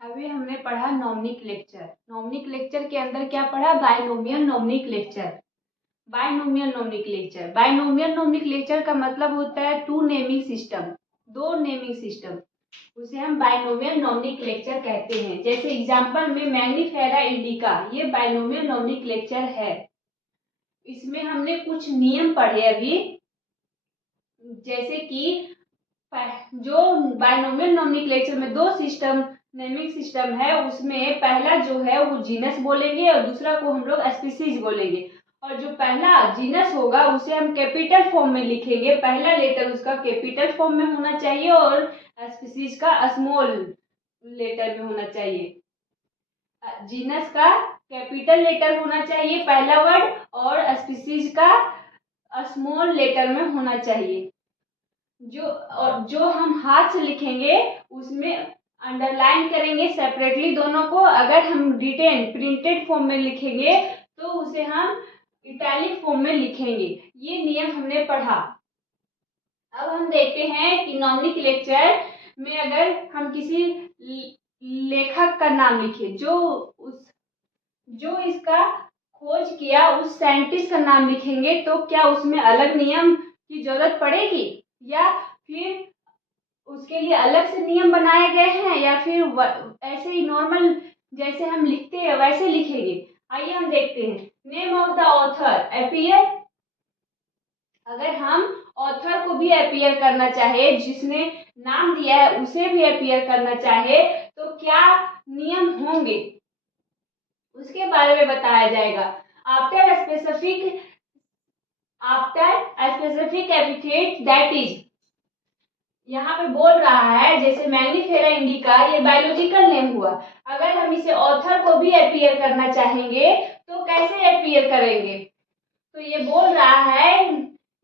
अभी हमने पढ़ा नोमेनक्लेचर। नोमेनक्लेचर के अंदर क्या पढ़ा? Binomial nomenclature. Binomial nomenclature, binomial nomenclature का मतलब होता है टू नेमिंग सिस्टम, दो नेमिंग सिस्टम, उसे हम बायनोमियल नोमेनक्लेचर कहते हैं। जैसे एग्जांपल में मैग्नीफेरा इंडिका, ये बायनोमियल नोमेनक्लेचर है। इसमें हमने कुछ नियम पढ़े अभी, जैसे कि जो बायनोमियल नोमेनक्लेचर में दो सिस्टम नेमिंग सिस्टम है, उसमें पहला जो है वो जीनस बोलेंगे और दूसरा को हम लोग स्पीसीज बोलेंगे। और जो पहला जीनस होगा उसे हम कैपिटल फॉर्म में लिखेंगे, पहला लेटर उसका कैपिटल फॉर्म में होना चाहिए और स्पीसीज का स्मॉल लेटर में होना चाहिए। जीनस का कैपिटल लेटर होना चाहिए पहला वर्ड और स्पीसीज का स्मॉल लेटर में होना चाहिए। जो हम हाथ से लिखेंगे उसमें अंडरलाइन करेंगे सेपरेटली दोनों को। अगर हम रिटेन प्रिंटेड फॉर्म में लिखेंगे तो उसे हम इटैलिक फॉर्म में लिखेंगे। ये नियम हमने पढ़ा। अब हम देखते हैं कि नोमेनक्लेचर में अगर हम किसी लेखक का नाम लिखे, जो इसका खोज किया उस साइंटिस्ट का नाम लिखेंगे, तो क्या उसमें अलग नियम की जरूरत पड़ेगी या फिर उसके लिए अलग से नियम बनाए गए हैं या फिर ऐसे ही नॉर्मल जैसे हम लिखते हैं वैसे लिखेंगे? आइए हम देखते हैं। Name of the author appear. अगर हम ऑथर को भी अपीयर करना चाहे, जिसने नाम दिया है उसे भी अपीयर करना चाहे, तो क्या नियम होंगे उसके बारे में बताया जाएगा। After specific epithet that is, यहाँ पे बोल रहा है जैसे मैग्नीफेरा इंडिका, ये बायोलॉजिकल नेम हुआ। अगर हम इसे ऑथर को भी अपीयर करना चाहेंगे तो कैसे अपीयर करेंगे? तो ये बोल रहा है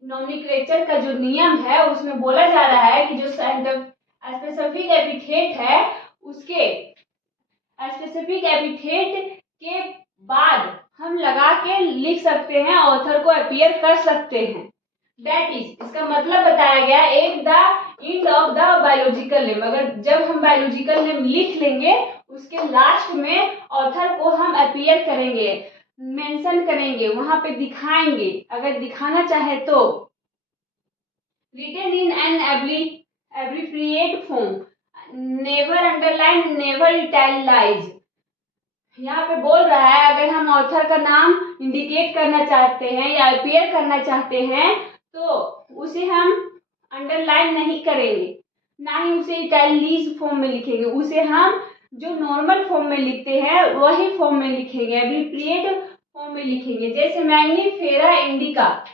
नोमेनक्लेचर का जो नियम है उसमें बोला जा रहा है कि जो स्पेसिफिक एपिथेट है उसके स्पेसिफिक एपिथेट के बाद हम लगा के लिख सकते हैं, ऑथर को अपीयर कर सकते हैं। दैट इज, इसका मतलब बताया गया at the end of the biological name. अगर जब हम बायोलॉजिकल नेम लिख लेंगे उसके लास्ट में ऑथर को हम अपीयर करेंगे, मेंशन करेंगे, वहां पे दिखाएंगे अगर दिखाना चाहे तो। Written in an abbreviate form, never underline, never italicise. यहाँ पे बोल रहा है अगर हम ऑथर का नाम इंडिकेट करना चाहते हैं या अपीयर करना चाहते हैं तो उसे हम अंडरलाइन नहीं करेंगे, ना ही उसे इटैलिक फॉर्म में लिखेंगे, उसे हम जो नॉर्मल फॉर्म में लिखते हैं वही फॉर्म में लिखेंगे, एब्रिविएट फॉर्म में लिखेंगे। जैसे मैग्नीफेरा इंडिका,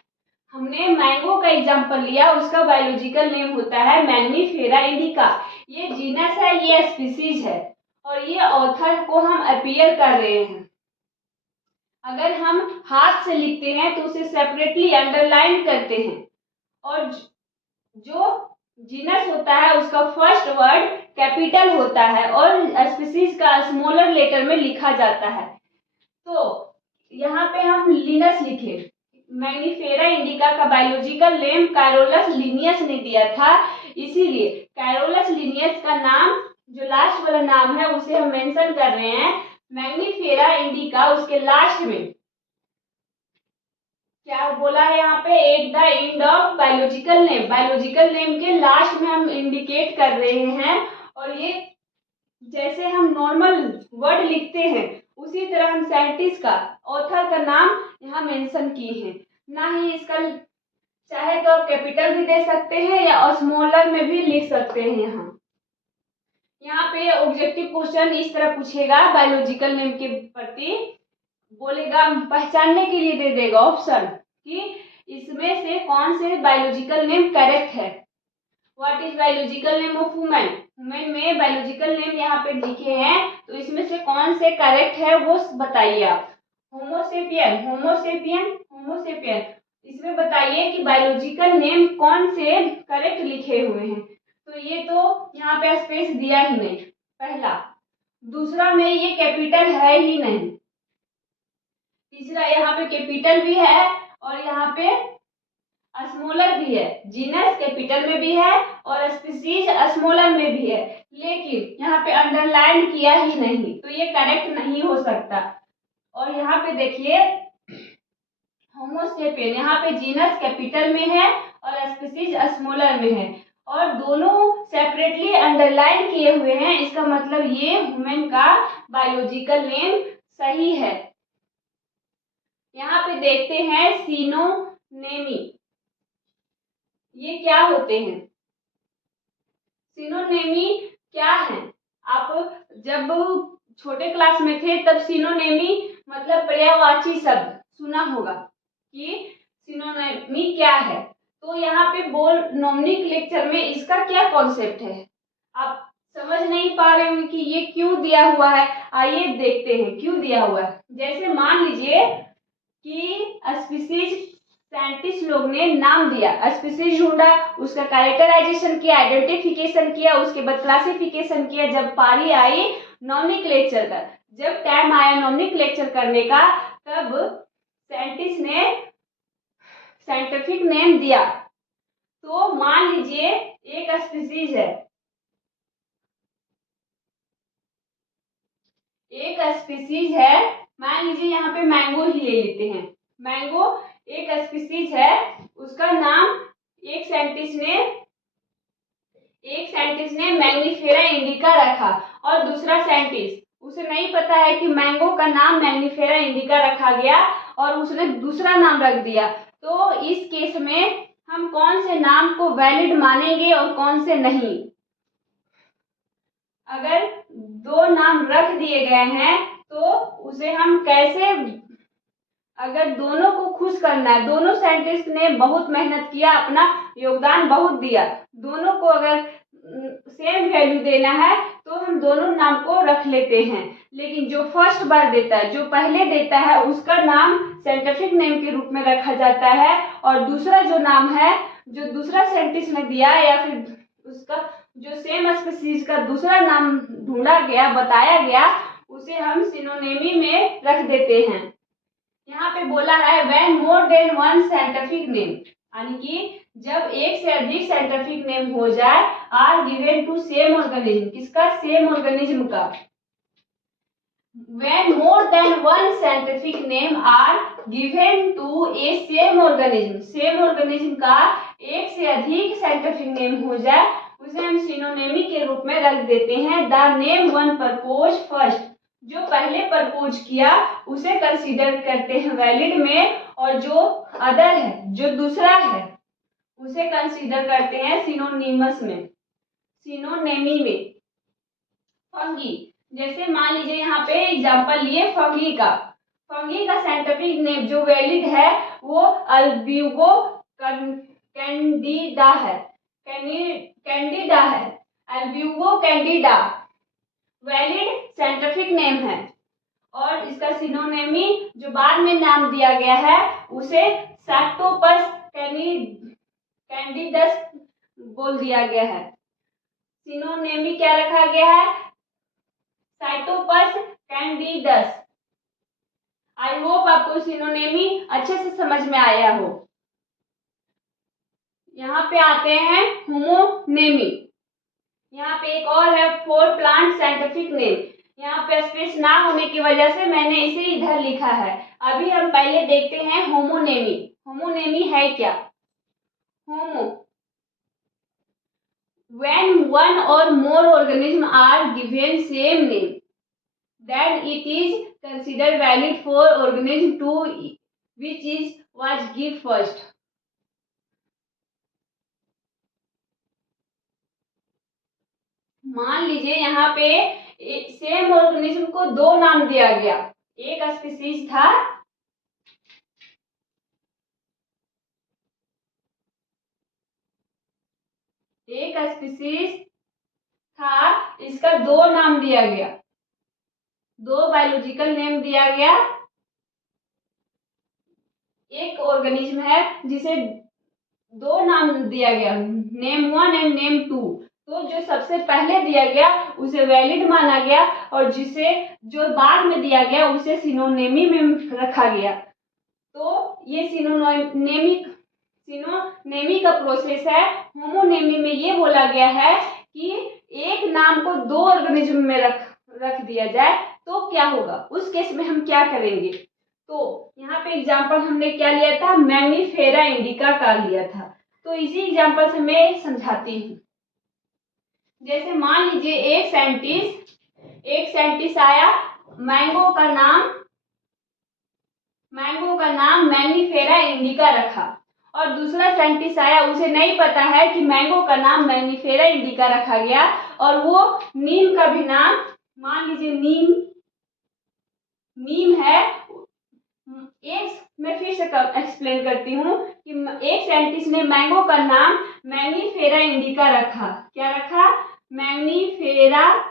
हमने मैंगो का एग्जांपल लिया, उसका बायोलॉजिकल नेम होता है मैग्नीफेरा इंडिका। ये जीनस है, ये स्पीसीज है और ये ऑथर को हम अपीयर कर रहे हैं। अगर हम हाथ से लिखते हैं तो उसे सेपरेटली अंडरलाइन करते हैं और जो जीनस होता है उसका फर्स्ट वर्ड कैपिटल होता है और स्पीसीज का स्मॉलर लेटर में लिखा जाता है। तो यहाँ पे हम लिनस लिखे, मैग्नीफेरा इंडिका का बायोलॉजिकल नेम कैरोलस लिनियस ने दिया था, इसीलिए कैरोलस लिनियस का नाम जो लास्ट वाला नाम है उसे हम मेंशन कर रहे हैं। मैग्नीफेरा इंडिका, उसके लास्ट में क्या बोला है यहाँ पे? At the end of biological name, biological name के लास्ट में हम इंडिकेट कर रहे हैं। और ये जैसे हम नॉर्मल वर्ड लिखते हैं उसी तरह हम साइंटिस्ट का, ऑथर का नाम यहाँ मेंशन किए हैं। ना ही इसका चाहे तो आप कैपिटल भी दे सकते हैं या स्मॉलर में भी लिख सकते हैं। यहाँ पे ऑब्जेक्टिव क्वेश्चन इस तरह पूछेगा बायोलॉजिकल नेम के प्रति, बोलेगा पहचानने के लिए दे देगा ऑप्शन कि इसमें से कौन से बायोलॉजिकल नेम करेक्ट है। What is biological name of women, women में बायोलॉजिकल नेम यहाँ पे लिखे हैं तो इसमें से कौन से करेक्ट है वो बताइए आप। होमोसेपियन, होमोसेपियन, होमोसेपियन, इसमें बताइए कि बायोलॉजिकल नेम कौन से करेक्ट लिखे हुए हैं। तो ये तो यहाँ पे स्पेस दिया ही नहीं पहला, दूसरा में ये कैपिटल है ही नहीं, तीसरा यहाँ पे कैपिटल भी है और यहाँ पे स्मॉलर भी है, जीनस कैपिटल में भी है और स्पीसीज स्मॉलर में भी है, लेकिन यहाँ पे अंडरलाइन किया ही नहीं, तो ये करेक्ट नहीं हो सकता। और यहाँ पे देखिए होमो सेपियन, यहाँ पे जीनस कैपिटल में है और स्पीसीज स्मॉलर में है और दोनों सेपरेटली अंडरलाइन किए हुए हैं, इसका मतलब ये ह्यूमन का बायोलॉजिकल नेम सही है। यहाँ पे देखते हैं सिनोनेमी, ये क्या होते हैं? सिनोनेमी क्या है? आप जब छोटे क्लास में थे तब सिनोनेमी मतलब पर्यायवाची शब्द सुना होगा कि सिनोनेमी क्या है। तो यहाँ पे बोल नॉमनिक लेक्चर में इसका क्या कॉन्सेप्ट है, आप समझ नहीं पा रहे होंगे कि ये क्यों दिया हुआ है। आइए देखते हैं क्यों दिया हुआ है। जैसे मान लीजिए कि स्पीसीज साइंटिस्ट लोग ने नाम दिया, स्पीसीज ढूंढा, उसका कैरेक्टराइजेशन किया, आइडेंटिफिकेशन किया, उसके बाद क्लासिफिकेशन किया। जब पारी आई नॉमेनक्लेचर का, जब टाइम आया नॉमेनक्लेचर करने का, तब साइंटिस्ट ने साइंटिफिक नेम दिया। तो मान लीजिए एक स्पीसीज है, एक स्पीसीज है, मान लीजिए यहाँ पे मैंगो ही ले लेते हैं। मैंगो एक स्पीसीज है, उसका नाम एक साइंटिस्ट ने मैग्नीफेरा इंडिका रखा और दूसरा साइंटिस्ट, उसे नहीं पता है कि मैंगो का नाम मैग्नीफेरा इंडिका रखा गया और उसने दूसरा नाम रख दिया। तो इस केस में हम कौन से नाम को वैलिड मानेंगे और कौन से नहीं? अगर दो नाम रख दिए गए हैं तो उसे हम कैसे, अगर दोनों को खुश करना है, दोनों साइंटिस्ट ने बहुत मेहनत किया, अपना योगदान बहुत दिया, दोनों को अगर सेम वैल्यू देना है तो हम दोनों नाम को रख लेते हैं। लेकिन जो फर्स्ट बार देता है, जो पहले देता है, उसका नाम साइंटिफिक नेम के रूप में रखा जाता है और दूसरा जो नाम है जो दूसरा साइंटिस्ट ने दिया या फिर उसका जो सेम स्पीसीज का दूसरा नाम ढूंढा गया, बताया गया, उसे हम सिनोनिमी में रख देते हैं। यहाँ पे बोला है when more than one scientific name, यानी कि जब एक से अधिक साइंटिफिक नेम हो जाए, are given to same organism, किसका? सेम ऑर्गेनिज्म का। When more than one scientific name are given to a same organism, same organism का एक से अधिक साइंटिफिक नेम हो जाए, उसे हम सिनोनिमी के रूप में रख देते हैं। The name one propose first, जो पहले प्रपोज किया उसे कंसीडर करते हैं वैलिड में, और जो अदर है, जो दूसरा है, उसे कंसीडर करते हैं सिनोनिमस में, सिनोनिमी में। फंगी, जैसे मान लीजिए यहाँ पे एग्जांपल लिए फंगी का, फंगी का साइंटिफिक नेम जो वैलिड है वो अल्ब्यूगो कैंडिडा है, कैंडिडा है, Albugo Candida valid scientific name है। और इसका सिनोनिमी जो बाद में नाम दिया गया है उसे सैक्टोपस कैंडिडस बोल दिया गया है। सिनोनिमी क्या रखा गया है? साइटोपस कैंडिडस। आई होप आपको सिनोनिमी अच्छे से समझ में आया हो। यहाँ पे आते हैं होमोनेमी। यहाँ पे एक और है फोर प्लांट साइंटिफिक नेम, यहाँ पे स्पेस ना होने की वजह से मैंने इसे इधर लिखा है। अभी हम पहले देखते हैं होमोनेमी। होमोनेमी है क्या? होमो, when one or more organism are given same name, then it is considered valid for organism to which is was give first. मान लीजिए यहाँ पे सेम ऑर्गेनिज्म को दो नाम दिया गया, एक स्पीसीज था, एक स्पीसीज था, इसका दो नाम दिया गया, दो बायोलॉजिकल नेम दिया गया। एक ऑर्गेनिज्म है जिसे दो नाम दिया गया, name one and name two. तो जो सबसे पहले दिया गया उसे वैलिड माना गया और जिसे जो बाद में दिया गया उसे सिनोनिमी में रखा गया। तो ये सिनोनिमिक सिनोनेमी का प्रोसेस है। होमोनेमी में ये बोला गया है कि एक नाम को दो ऑर्गेनिज्म में रख दिया जाए तो क्या होगा, उस केस में हम क्या करेंगे। तो यहाँ पे एग्जांपल हमने क्या लिया था, मैंगनीफेरा इंडिका का लिया था। तो इसी एग्जांपल से मैं समझाती हूँ। जैसे मान लीजिए एक साइंटिस्ट आया, मैंगो का नाम मैंगनीफेरा इंडिका रखा, और दूसरा साइंटिस्ट आया, उसे नहीं पता है कि मैंगो का नाम मैंगनीफेरा इंडिका रखा गया, और वो नीम का भी नाम, मान लीजिए नीम है। मैं फिर से एक्सप्लेन करती हूँ कि एक साइंटिस्ट ने मैंगो का नाम मैंगनीफेरा इंडिका रखा। क्या रखा, मैंगनीफेरा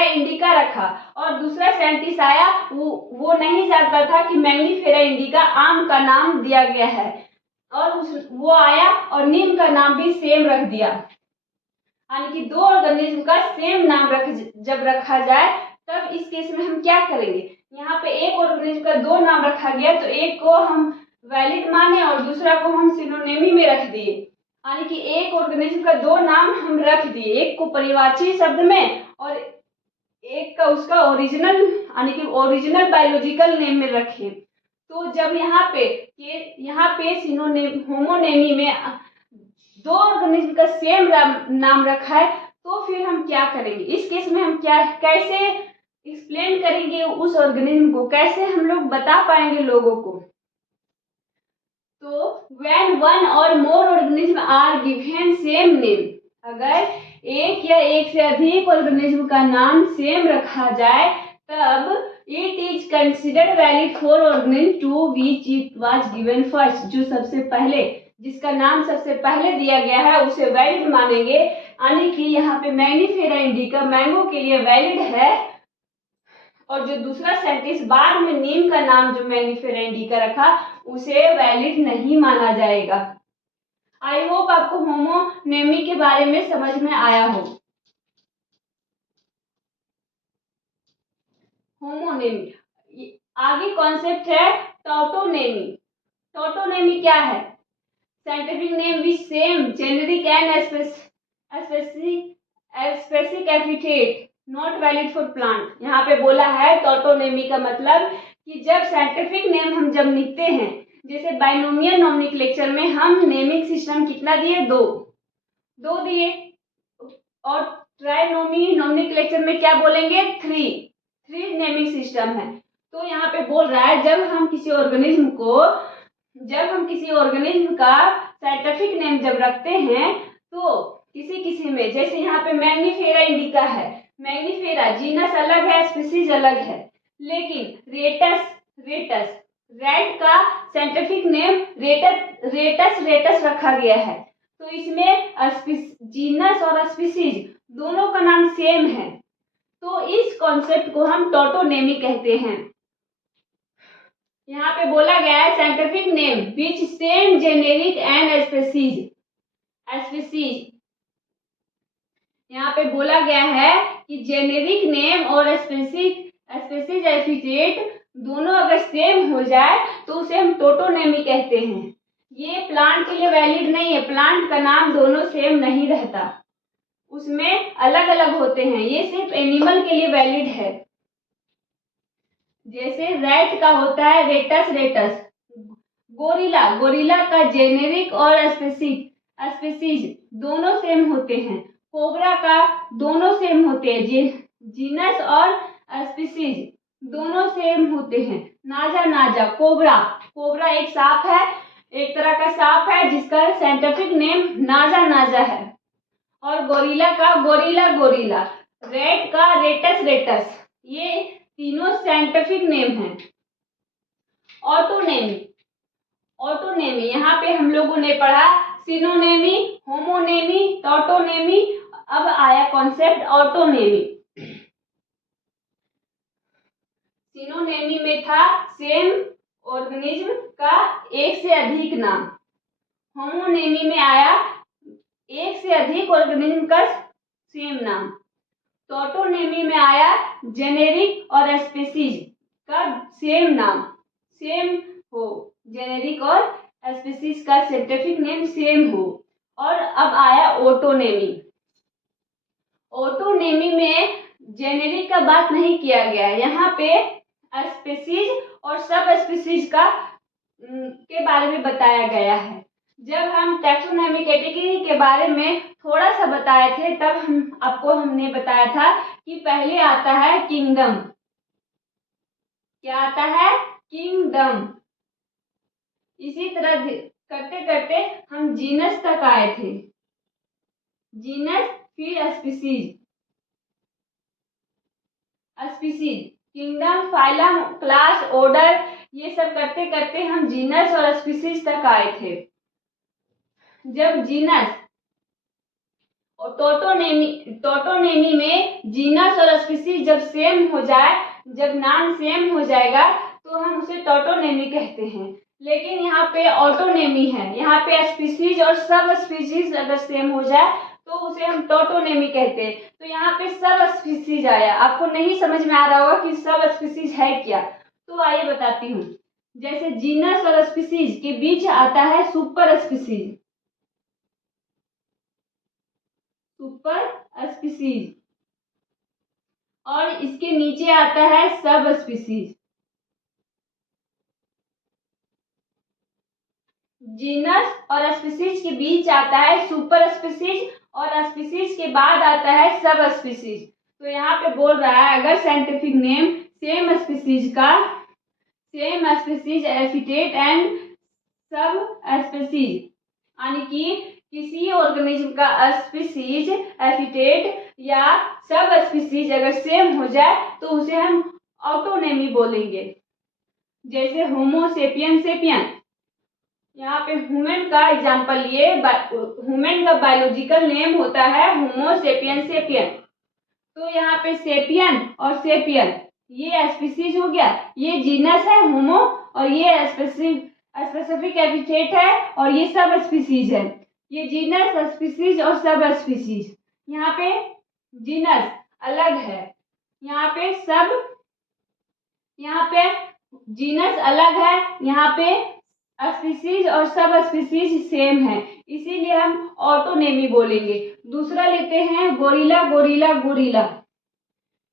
इंडिका रखा, और दूसरा साइंटिस्ट आया, वो नहीं जानता था कि मैंगनीफेरा इंडिका आम का नाम दिया गया है, और वो आया और नीम का नाम भी सेम रख दिया। यानी कि दो ऑर्गेनिज्म का सेम नाम जब रखा जाए तब इस केस में हम क्या करेंगे। यहाँ पे एक ऑर्गेनिज्म का दो नाम रखा गया तो एक को हम वैलिड माने और दूसरा को हम सिनोनिमी में रख दिए। यानी कि एक ऑर्गेनिज्म का दो नाम हम रख दिए, एक को परिवाची शब्द में और एक का उसका ओरिजिनल यानी कि ओरिजिनल बायोलॉजिकल नेम में रखे। तो जब यहाँ पे होमोनेमी में दो ऑर्गेनिज्म का सेम नाम रखा है तो फिर हम क्या करेंगे, इस केस में हम कैसे एक्सप्लेन करेंगे उस ऑर्गेनिज्म को, कैसे हम लोग बता पाएंगे लोगों को। तो when one or more organism are given same name, अगर एक या एक से अधिक ऑर्गेनिज्म का नाम सेम रखा जाए तब it is considered valid for organism to which it was given first, जो सबसे पहले जिसका नाम सबसे पहले दिया गया है उसे वैलिड मानेंगे। यानी कि यहाँ पे मैंगनीफेरा इंडिका मैंगो के लिए वैलिड है, और जो दूसरा साइंटिस्ट बाद में नीम का नाम जो मैंगनीफेरा इंडिका रखा उसे वैलिड नहीं माना जाएगा। आई होप आपको होमोनेमी के बारे में समझ में आया हो। होमोनेमी आगे कॉन्सेप्ट है टॉटोनेमी। टॉटोनेमी क्या है, scientific name which same generic and specific epithet not valid for plant. यहाँ पे बोला है टॉटोनेमी का मतलब कि जब साइंटिफिक नेम हम जब लिखते हैं, जैसे बाइनोमियल नोमेनक्लेचर में हम नेमिंग सिस्टम कितना दिए, दो दिए, और ट्राइनोमी नोमेनक्लेचर में क्या बोलेंगे, थ्री नेमिंग सिस्टम है। तो यहाँ पे बोल रहा है जब हम किसी ऑर्गेनिज्म का साइंटिफिक नेम जब रखते हैं तो किसी में, जैसे यहाँ पे मैंगनीफेरा इंडिका है, मैंगनीफेरा जीनस अलग है, स्पीसीज अलग है, लेकिन रेट का साइंटिफिक नेम रेटस रखा गया है, तो इसमें जीनस और स्पीसीज दोनों का नाम सेम है, तो इस कॉन्सेप्ट को हम टॉटोनेमी कहते हैं। यहाँ पे बोला गया है scientific name which same generic and species. यहाँ पे बोला गया है कि जेनेरिक नेम और स्पीसीज एपिथेट दोनों अगर सेम हो जाए तो उसे हम टोटोनेमी कहते हैं। ये प्लांट के लिए वैलिड नहीं है, प्लांट का नाम दोनों सेम नहीं रहता, उसमें अलग अलग होते हैं, ये सिर्फ एनिमल के लिए वैलिड है। जैसे रैट का होता है रेटस, गोरिल्ला का जेनेरिक और स्पीसीज दोनों सेम होते हैं, कोबरा का दोनों सेम होते हैं, जीनस और स्पीसीज दोनों सेम होते हैं। नाजा कोबरा एक सांप है, एक तरह का सांप है जिसका साइंटिफिक नेम नाजा है, और गोरिल्ला का गोरिल्ला, रेट का रेटस, ये तीनों साइंटिफिक नेम हैं। ऑटोनेमी यहाँ पे हम लोगों ने पढ़ा सिनोनेमी, होमोनेमी, टॉटोनेमी, अब आया कॉन्सेप्ट ऑटोनेमी। सिनोनेमी में था सेम ऑर्गेनिज्म का एक से अधिक नाम, होमोनेमी में आया एक से अधिक ऑर्गेनिज्म का सेम नाम, टॉटोनेमी में आया जेनेरिक और स्पीसीज का सेम नाम सेम हो, जेनेरिक और स्पीसीज का साइंटिफिक नेम सेम हो। और अब आया ऑटोनेमी। ऑटोनेमी में जेनेरिक का बात नहीं किया गया है, यहाँ पे स्पीसीज और सब स्पीसीज का के बारे में बताया गया है। जब हम टैक्सोनॉमी कैटेगरी के बारे में थोड़ा सा बताए थे तब हमने बताया था कि पहले आता है किंगडम। क्या आता है? किंगडम। इसी तरह करते करते हम जीनस तक आए थे, जीनस फिर species, kingdom, phylum, class, order, ये सब करते करते हम जीनस और स्पीसीज तक आए थे। जब जीनस और टोटोनेमी में जीनस और स्पीसीज जब सेम हो जाए, जब नाम सेम हो जाएगा तो हम उसे टोटोनेमी कहते हैं। लेकिन यहाँ पे ऑटोनेमी है, यहाँ पे स्पीसीज और सब स्पीसीज अगर सेम हो जाए तो उसे हम टोटोनेमी कहते हैं। तो यहाँ पे सब स्पीसीज आया, आपको नहीं समझ में आ रहा होगा कि सब स्पीसीज है क्या, तो आइए बताती हूँ। जैसे जीनस और स्पीसीज के बीच आता है सुपर स्पीसीज, और इसके नीचे आता है सब स्पीसीज। जीनस और स्पीसीज के बीच आता है सुपर स्पीसीज और स्पीसीज के बाद आता है सब स्पीसीज। तो यहाँ पे बोल रहा है अगर साइंटिफिक नेम सेम स्पीसीज का same species एफिटेट and sub species, यानी कि किसी ऑर्गेनिज्म का स्पीसीज एफिटेट या सब स्पीसीज अगर सेम हो जाए तो उसे हम ऑटोनेमी बोलेंगे। जैसे होमो सेपियन सेपियन, यहाँ पे ह्यूमन का एग्जांपल लिए, ह्यूमन का बायोलॉजिकल नेम होता है होमो सेपियन सेपियन। तो यहाँ पे सेपियन और सेपियन ये स्पीसीज हो गया, ये जीनस है होमो, और ये स्पेसिफिक एपिथेट है, और ये सब स्पीसीज है। ये जीनस, स्पीसीज और सब स्पीसीज। यहाँ पे जीनस अलग है, यहाँ पे जीनस अलग है, यहाँ पे स्पीसीज और सब स्पीसीज सेम है, इसीलिए हम ऑटोनेमी बोलेंगे। दूसरा लेते हैं गोरिल्ला गोरिल्ला गोरिल्ला।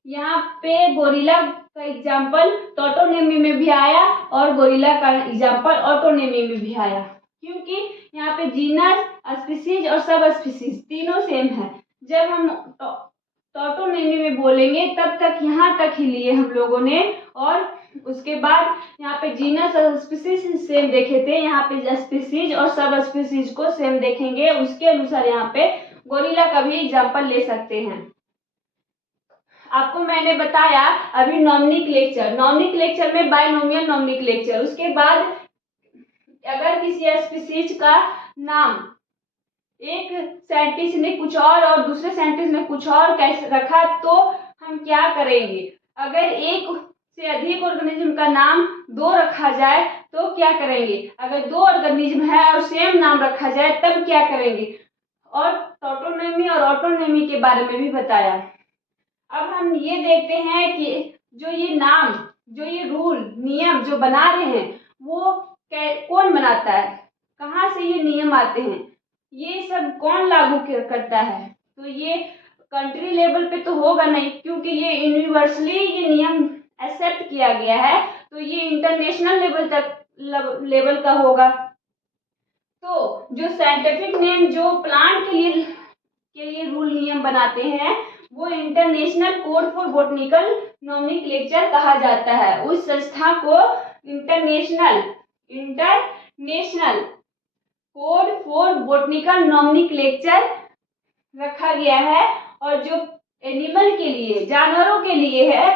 यहाँ पे गोरिल्ला का एग्जाम्पल टोटोनेमी में भी आया और गोरिल्ला का एग्जाम्पल ऑटोनेमी में भी आया, क्योंकि यहाँ पे जीनस, स्पीसीज और सब स्पीसीज तीनों सेम है। जब हम टोटोनेमी में बोलेंगे तब तक यहाँ तक ही लिए हम लोगों ने, और उसके बाद यहाँ पे जीनस और स्पीसीज सेम देखे थे, यहाँ पे स्पीसीज और सब स्पीसीज को सेम देखेंगे, उसके अनुसार यहाँ पे गोरिल्ला का भी एग्जाम्पल ले सकते हैं। आपको मैंने बताया अभी नॉमनिक्लेचर में बाइनोमियल नॉमनिक्लेचर। उसके बाद अगर किसी स्पीसीज का नाम एक साइंटिस्ट ने कुछ और दूसरे साइंटिस्ट ने कुछ और कैसे रखा तो हम क्या करेंगे? अगर एक से अधिक ऑर्गेनिज्म का नाम दो रखा जाए तो क्या करेंगे? अगर दो ऑर्गेनिज्म है और सेम नाम रखा जाए तब क्या करेंगे? और टोटोनेमी और ऑटोनेमी के बारे में भी बताया। अब हम ये देखते हैं कि जो ये नाम, जो ये रूल, नियम जो बना रहे हैं वो कौन बनाता है, कहाँ से ये नियम आते हैं, ये सब कौन लागू करता है? तो ये कंट्री लेवल पे तो होगा नहीं, क्योंकि ये यूनिवर्सली ये नियम एक्सेप्ट किया गया है, तो ये इंटरनेशनल लेवल का होगा। तो जो साइंटिफिक नेम जो प्लांट के लिए रूल नियम बनाते हैं वो international code for botanical nomenclature कहा जाता है। उस संस्था को international code for botanical nomenclature रखा गया है, और जो एनिमल के लिए, जानवरों के लिए है,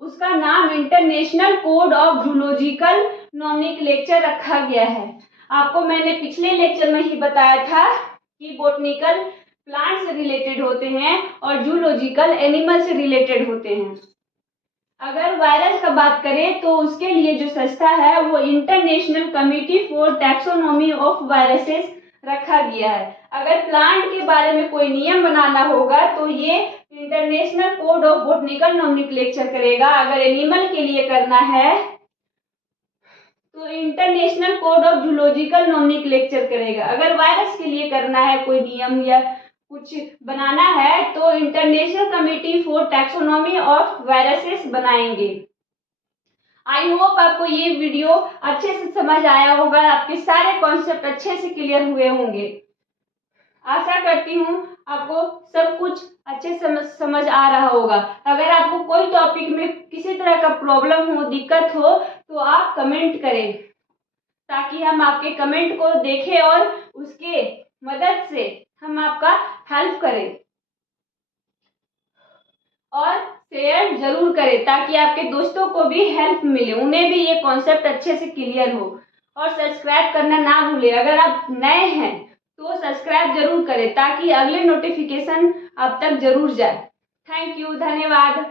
उसका नाम international code of zoological nomenclature रखा गया है। आपको मैंने पिछले लेक्चर में ही बताया था कि बॉटनिकल प्लांट से रिलेटेड होते हैं और जूलॉजिकल एनिमल से रिलेटेड होते हैं। अगर वायरस का बात करें तो उसके लिए जो संस्था है वो international committee for taxonomy of viruses रखा गया है। अगर प्लांट के बारे में कोई नियम बनाना होगा तो ये international code of botanical nomenclature करेगा। अगर एनिमल के लिए करना है तो international code of zoological nomenclature करेगा। अगर वायरस के लिए करना है कोई नियम या कुछ बनाना है तो international committee for taxonomy of viruses बनाएंगे। आई होप आपको ये वीडियो अच्छे से समझ आया होगा, आपके सारे कॉन्सेप्ट अच्छे से क्लियर हुए होंगे। आशा करती हूँ आपको सब कुछ अच्छे समझ आ रहा होगा। अगर आपको कोई टॉपिक में किसी तरह का प्रॉब्लम हो, दिक्कत हो तो आप कमेंट करें ताकि हम आपके कमेंट को देखें और उसके मदद से हम आपका हेल्प करें। और शेयर जरूर करें ताकि आपके दोस्तों को भी हेल्प मिले, उन्हें भी ये कॉन्सेप्ट अच्छे से क्लियर हो। और सब्सक्राइब करना ना भूलें। अगर आप नए हैं तो सब्सक्राइब जरूर करें ताकि अगले नोटिफिकेशन आप तक जरूर जाए। थैंक यू, धन्यवाद।